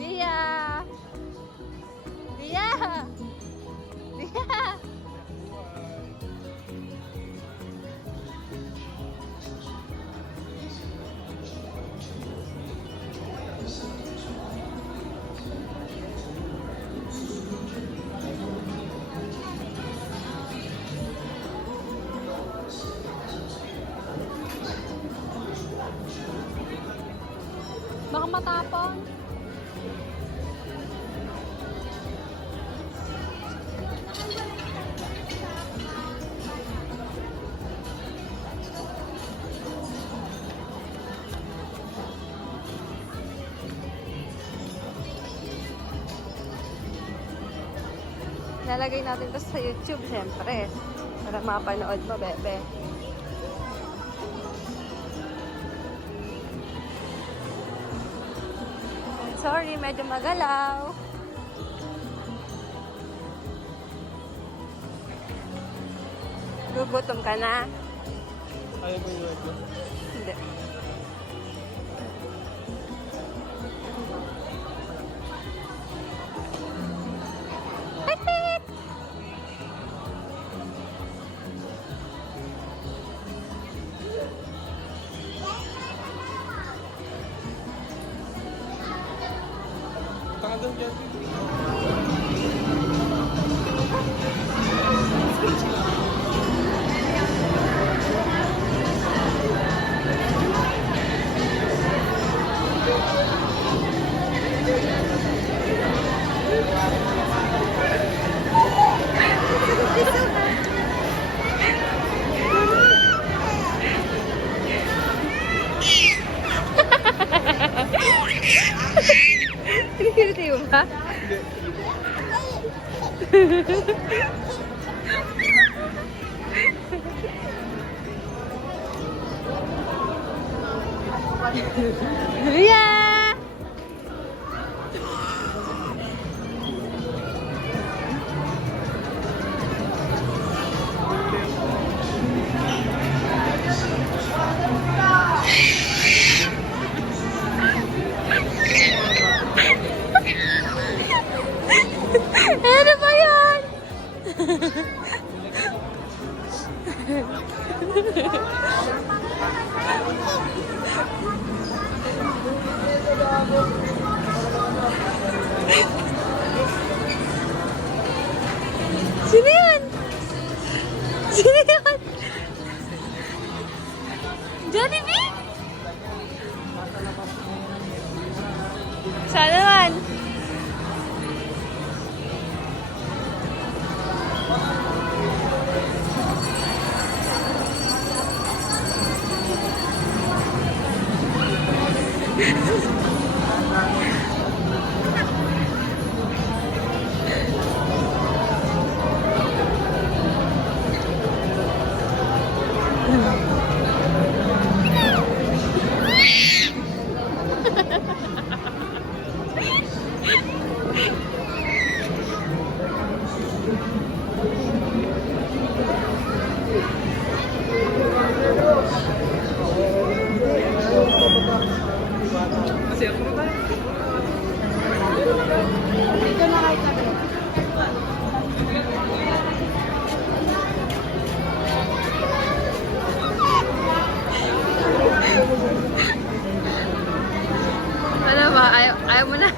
Dia! Dia! Dia! Baka matapon. Lalagay natin to sa YouTube, syempre. Para mapanood mo, bebe. Sorry, medyo magalaw. Gugutom ka na? Ayaw mo yung ito? Hindi. Pipit! Tangan dyan. Pinipiriti mo ba? Yeah! Ano ba yan? Sino yan? Sino yan? Jollibee? Saan naman? Kasi ako na tayo. Dito na kayo sabi. Ano ba? Ayaw mo na?